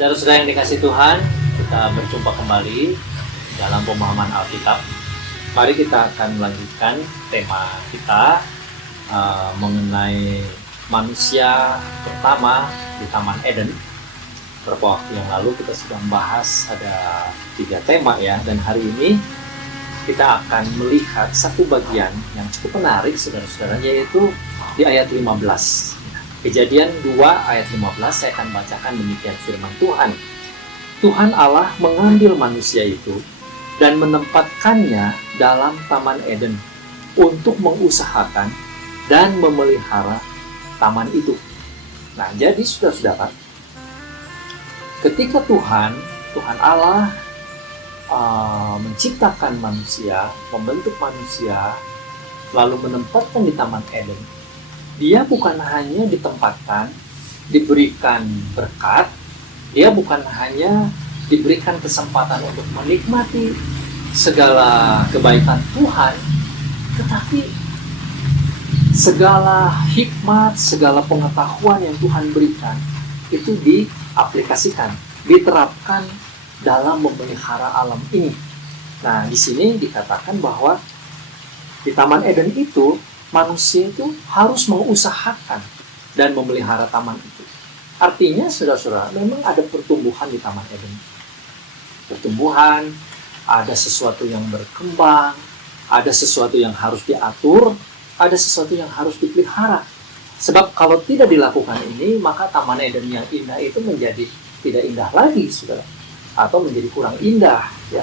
Saudara-saudara yang dikasih Tuhan, kita berjumpa kembali dalam pemahaman Alkitab. Mari kita akan melanjutkan tema kita mengenai manusia pertama di Taman Eden. Beberapa waktu yang lalu kita sudah membahas ada 3 tema ya, dan hari ini kita akan melihat satu bagian yang cukup menarik saudara-saudara, yaitu di ayat 15. Kejadian 2 ayat 15, saya akan bacakan demikian firman Tuhan. Tuhan Allah mengambil manusia itu dan menempatkannya dalam Taman Eden untuk mengusahakan dan memelihara taman itu. Nah, jadi saudara-saudara, ketika Tuhan Allah menciptakan manusia, membentuk manusia, lalu menempatkan di Taman Eden, dia bukan hanya ditempatkan, diberikan berkat, dia bukan hanya diberikan kesempatan untuk menikmati segala kebaikan Tuhan, tetapi segala hikmat, segala pengetahuan yang Tuhan berikan itu diaplikasikan, diterapkan dalam memelihara alam ini. Nah, di sini dikatakan bahwa di Taman Eden itu manusia itu harus mengusahakan dan memelihara taman itu. Artinya, saudara-saudara, memang ada pertumbuhan di Taman Eden. Pertumbuhan, ada sesuatu yang berkembang, ada sesuatu yang harus diatur, ada sesuatu yang harus dipelihara. Sebab kalau tidak dilakukan ini, maka Taman Eden yang indah itu menjadi tidak indah lagi, saudara. Atau menjadi kurang indah, ya.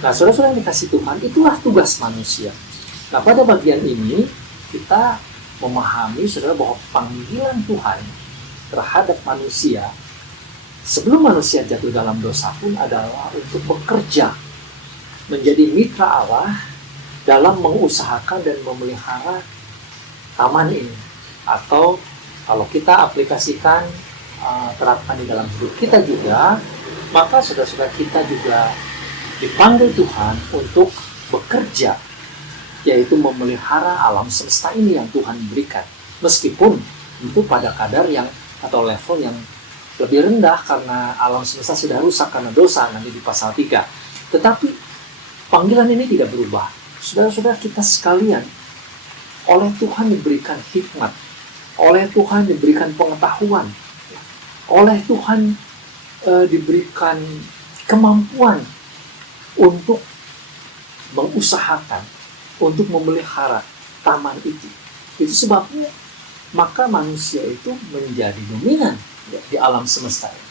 Nah, saudara-saudara yang dikasih Tuhan, itulah tugas manusia. Nah, pada bagian ini kita memahami, saudara, bahwa panggilan Tuhan terhadap manusia sebelum manusia jatuh dalam dosa pun adalah untuk bekerja menjadi mitra Allah dalam mengusahakan dan memelihara taman ini. Atau kalau kita aplikasikan, terapkan di dalam hidup kita juga, maka saudara-saudara kita juga dipanggil Tuhan untuk bekerja, yaitu memelihara alam semesta ini yang Tuhan berikan. Meskipun itu pada kadar yang atau level yang lebih rendah karena alam semesta sudah rusak karena dosa nanti di pasal 3. Tetapi panggilan ini tidak berubah. Saudara-saudara kita sekalian, oleh Tuhan diberikan hikmat, oleh Tuhan diberikan pengetahuan, oleh Tuhan diberikan kemampuan untuk mengusahakan, untuk memelihara taman itu. Itu sebabnya maka manusia itu menjadi dominan di alam semesta ini.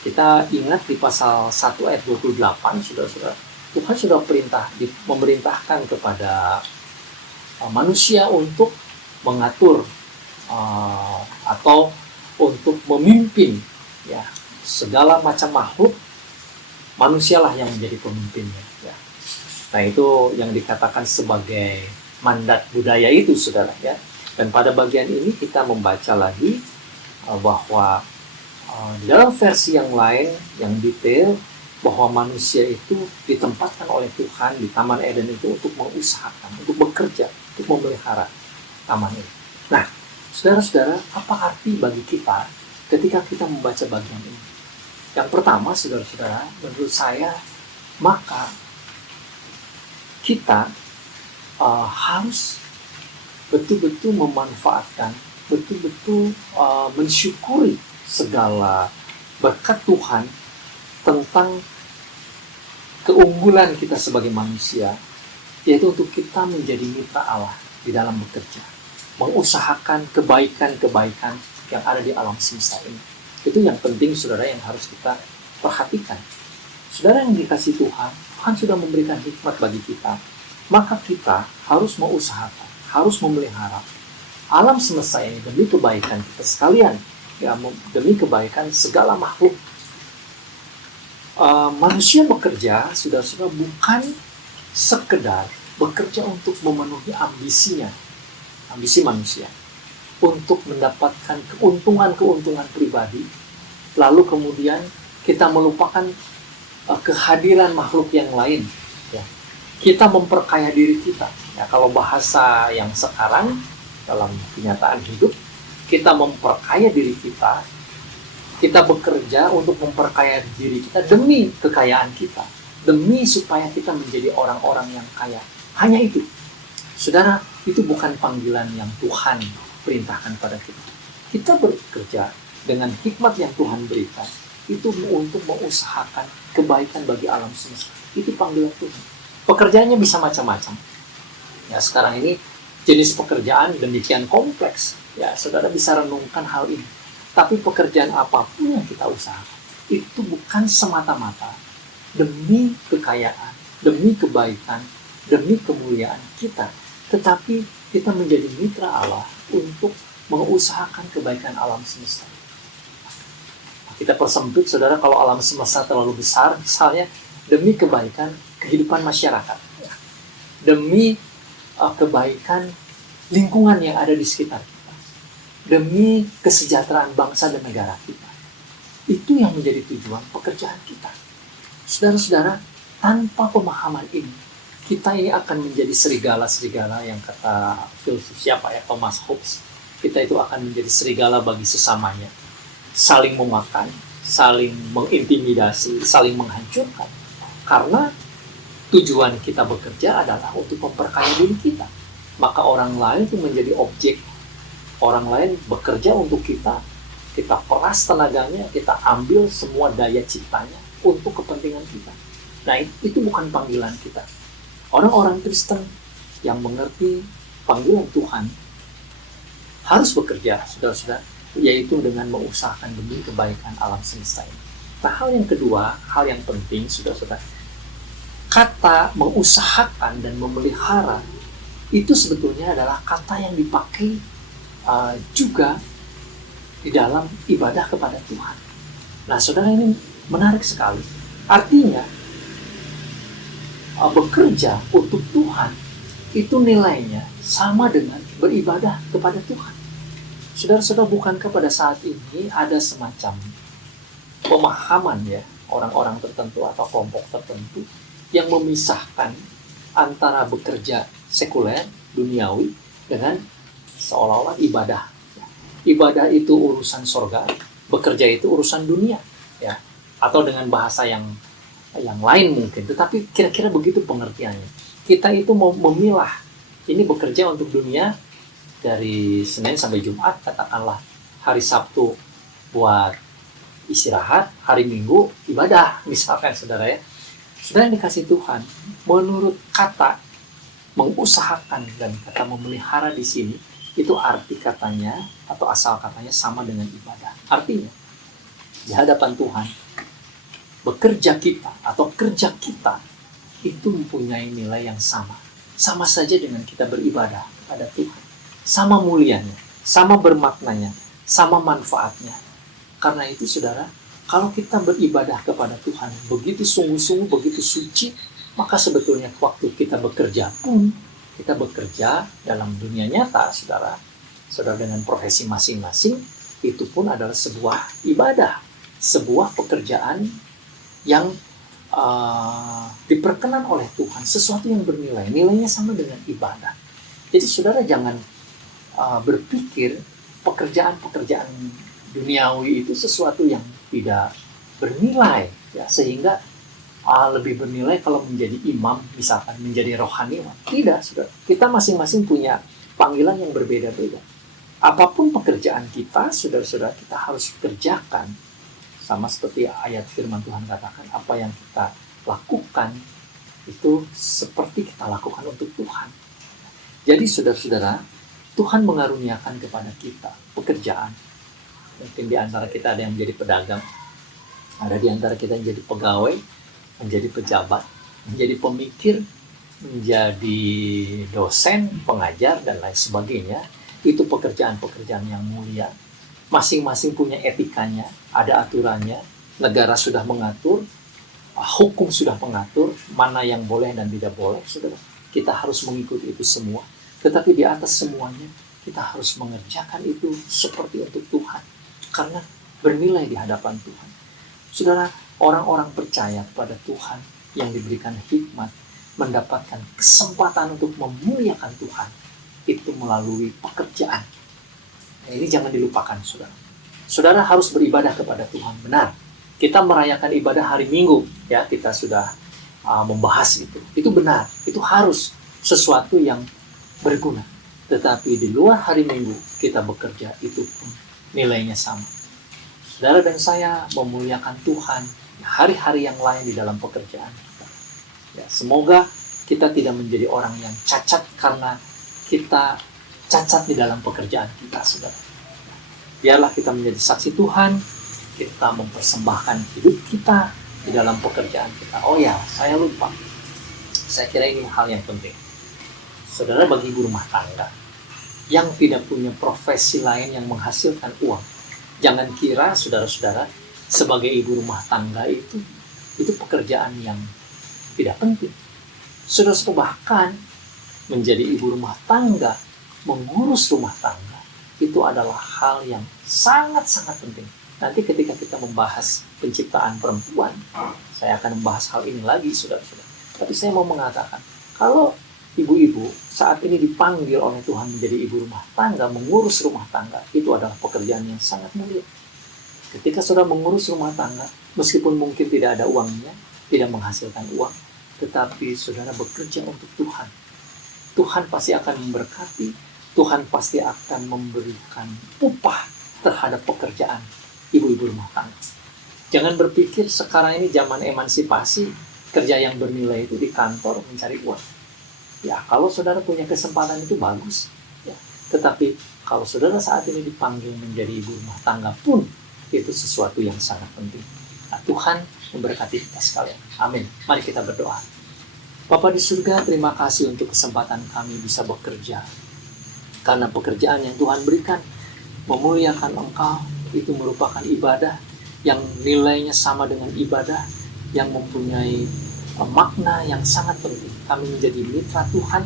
Kita ingat di pasal 1 ayat 28, saudara-saudara, Tuhan sudah memerintahkan kepada manusia untuk mengatur atau untuk memimpin, ya, segala macam makhluk. Manusialah yang menjadi pemimpinnya, ya. Nah, itu yang dikatakan sebagai mandat budaya itu, saudara, ya. Dan pada bagian ini kita membaca lagi bahwa di dalam versi yang lain yang detail bahwa manusia itu ditempatkan oleh Tuhan di Taman Eden itu untuk mengusahakan, untuk bekerja, untuk memelihara taman ini. Nah, saudara-saudara, apa arti bagi kita ketika kita membaca bagian ini? Yang pertama, saudara-saudara, menurut saya, maka kita harus betul-betul memanfaatkan, betul-betul mensyukuri segala berkat Tuhan tentang keunggulan kita sebagai manusia, yaitu untuk kita menjadi mitra Allah di dalam bekerja, mengusahakan kebaikan-kebaikan yang ada di alam semesta ini. Itu yang penting, saudara, yang harus kita perhatikan. Saudara yang dikasih Tuhan, Tuhan sudah memberikan hikmat bagi kita, maka kita harus mengusahakan, harus memelihara alam semesta ini demi kebaikan kita sekalian, ya, demi kebaikan segala makhluk. Manusia bekerja, saudara-saudara, bukan sekedar bekerja untuk memenuhi ambisinya, ambisi manusia, untuk mendapatkan keuntungan pribadi, lalu kemudian kita melupakan kehadiran makhluk yang lain, ya. Kita memperkaya diri kita, ya. Kalau bahasa yang sekarang dalam kenyataan hidup, kita memperkaya diri kita Kita bekerja untuk memperkaya diri kita demi kekayaan kita, demi supaya kita menjadi orang-orang yang kaya. Hanya itu. Saudara, itu bukan panggilan yang Tuhan perintahkan pada kita. Kita bekerja dengan hikmat yang Tuhan berikan, itu untuk mengusahakan kebaikan bagi alam semesta. Itu panggilan Tuhan. Pekerjaannya bisa macam-macam. Ya, sekarang ini jenis pekerjaan demikian kompleks. Ya, saudara bisa renungkan hal ini. Tapi pekerjaan apapun yang kita usahakan, itu bukan semata-mata demi kekayaan, demi kebaikan, demi kemuliaan kita. Tetapi kita menjadi mitra Allah untuk mengusahakan kebaikan alam semesta. Kita persempit, saudara, kalau alam semesta terlalu besar, misalnya demi kebaikan kehidupan masyarakat, ya, demi kebaikan lingkungan yang ada di sekitar kita, demi kesejahteraan bangsa dan negara kita. Itu yang menjadi tujuan pekerjaan kita. Saudara-saudara, tanpa pemahaman ini, kita ini akan menjadi serigala-serigala yang kata filsuf siapa ya, Thomas Hobbes. Kita itu akan menjadi serigala bagi sesamanya, saling memakan, saling mengintimidasi, saling menghancurkan. Karena tujuan kita bekerja adalah untuk memperkaya diri kita. Maka orang lain itu menjadi objek. Orang lain bekerja untuk kita. Kita peras tenaganya, kita ambil semua daya ciptanya untuk kepentingan kita. Nah, itu bukan panggilan kita. Orang-orang Kristen yang mengerti panggilan Tuhan harus bekerja, saudara-saudara, yaitu dengan mengusahakan demi kebaikan alam semesta ini. Nah, hal yang kedua, hal yang penting, saudara-saudara, kata mengusahakan dan memelihara itu sebetulnya adalah kata yang dipakai juga di dalam ibadah kepada Tuhan. Nah, saudara, ini menarik sekali. Artinya, bekerja untuk Tuhan itu nilainya sama dengan beribadah kepada Tuhan. Saudara-saudara, bukankah pada saat ini ada semacam pemahaman ya, orang-orang tertentu atau kelompok tertentu yang memisahkan antara bekerja sekuler, duniawi, dengan seolah-olah ibadah. Ibadah itu urusan sorga, bekerja itu urusan dunia, ya. Atau dengan bahasa yang lain mungkin, tetapi kira-kira begitu pengertiannya. Kita itu mau memilah, ini bekerja untuk dunia dari Senin sampai Jumat, katakanlah hari Sabtu buat istirahat, hari Minggu ibadah, misalkan, saudara ya. Saudara yang dikasih Tuhan, menurut kata mengusahakan dan kata memelihara di sini, itu arti katanya atau asal katanya sama dengan ibadah. Artinya, di hadapan Tuhan, bekerja kita atau kerja kita itu mempunyai nilai yang sama. Sama saja dengan kita beribadah kepada Tuhan. Sama mulianya, sama bermaknanya, sama manfaatnya. Karena itu, saudara, kalau kita beribadah kepada Tuhan begitu sungguh-sungguh, begitu suci, maka sebetulnya waktu kita bekerja pun, kita bekerja dalam dunia nyata, saudara. Saudara dengan profesi masing-masing, itu pun adalah sebuah ibadah, sebuah pekerjaan yang diperkenan oleh Tuhan, sesuatu yang bernilai, nilainya sama dengan ibadah. Jadi saudara jangan berpikir pekerjaan-pekerjaan duniawi itu sesuatu yang tidak bernilai, ya, sehingga lebih bernilai kalau menjadi imam, misalkan menjadi rohaniwan. Tidak, saudara. Kita masing-masing punya panggilan yang berbeda-beda. Apapun pekerjaan kita, saudara-saudara, kita harus kerjakan. Sama seperti ayat firman Tuhan katakan, apa yang kita lakukan itu seperti kita lakukan untuk Tuhan. Jadi saudara-saudara, Tuhan mengaruniakan kepada kita pekerjaan. Mungkin di antara kita ada yang menjadi pedagang, ada di antara kita yang menjadi pegawai, menjadi pejabat, menjadi pemikir, menjadi dosen, pengajar, dan lain sebagainya. Itu pekerjaan-pekerjaan yang mulia. Masing-masing punya etikanya, ada aturannya, negara sudah mengatur, hukum sudah mengatur, mana yang boleh dan tidak boleh, saudara. Kita harus mengikuti itu semua. Tetapi di atas semuanya, kita harus mengerjakan itu seperti untuk Tuhan. Karena bernilai di hadapan Tuhan. Saudara, orang-orang percaya kepada Tuhan yang diberikan hikmat, mendapatkan kesempatan untuk memuliakan Tuhan, itu melalui pekerjaan. Nah, ini jangan dilupakan, saudara. Saudara harus beribadah kepada Tuhan. Benar. Kita merayakan ibadah hari Minggu, ya, kita sudah membahas itu. Itu benar. Itu harus sesuatu yang berguna. Tetapi di luar hari Minggu kita bekerja, itu pun nilainya sama. Saudara dan saya memuliakan Tuhan hari-hari yang lain di dalam pekerjaan kita. Ya, semoga kita tidak menjadi orang yang cacat karena kita cacat di dalam pekerjaan kita, saudara. Biarlah kita menjadi saksi Tuhan, kita mempersembahkan hidup kita di dalam pekerjaan kita. Oh ya, saya lupa. Saya kira ini hal yang penting. Saudara, bagi ibu rumah tangga yang tidak punya profesi lain yang menghasilkan uang, jangan kira saudara-saudara sebagai ibu rumah tangga itu pekerjaan yang tidak penting. Saudara-saudara, bahkan menjadi ibu rumah tangga, mengurus rumah tangga, itu adalah hal yang sangat-sangat penting. Nanti ketika kita membahas penciptaan perempuan, saya akan membahas hal ini lagi, saudara-saudara. Tapi saya mau mengatakan, kalau ibu-ibu saat ini dipanggil oleh Tuhan menjadi ibu rumah tangga, mengurus rumah tangga, itu adalah pekerjaan yang sangat mulia. Ketika saudara mengurus rumah tangga, meskipun mungkin tidak ada uangnya, tidak menghasilkan uang, tetapi saudara bekerja untuk Tuhan. Tuhan pasti akan memberkati, Tuhan pasti akan memberikan upah terhadap pekerjaan ibu-ibu rumah tangga. Jangan berpikir sekarang ini zaman emansipasi, kerja yang bernilai itu di kantor mencari uang. Ya, kalau saudara punya kesempatan itu bagus. Ya. Tetapi kalau saudara saat ini dipanggil menjadi ibu rumah tangga pun, itu sesuatu yang sangat penting. Nah, Tuhan memberkati kita sekalian. Amin. Mari kita berdoa. Bapa di surga, terima kasih untuk kesempatan kami bisa bekerja. Karena pekerjaan yang Tuhan berikan, memuliakan Engkau, itu merupakan ibadah yang nilainya sama dengan ibadah yang mempunyai makna yang sangat penting. Kami menjadi mitra Tuhan.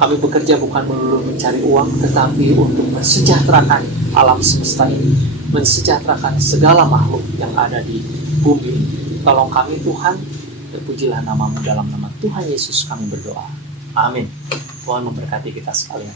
Kami bekerja bukan melulu mencari uang, tetapi untuk mensejahterakan alam semesta ini, mensejahterakan segala makhluk yang ada di bumi ini. Tolong kami Tuhan, terpujilah nama-Mu, dalam nama Tuhan Yesus kami berdoa. Amin. Tuhan memberkati kita sekalian.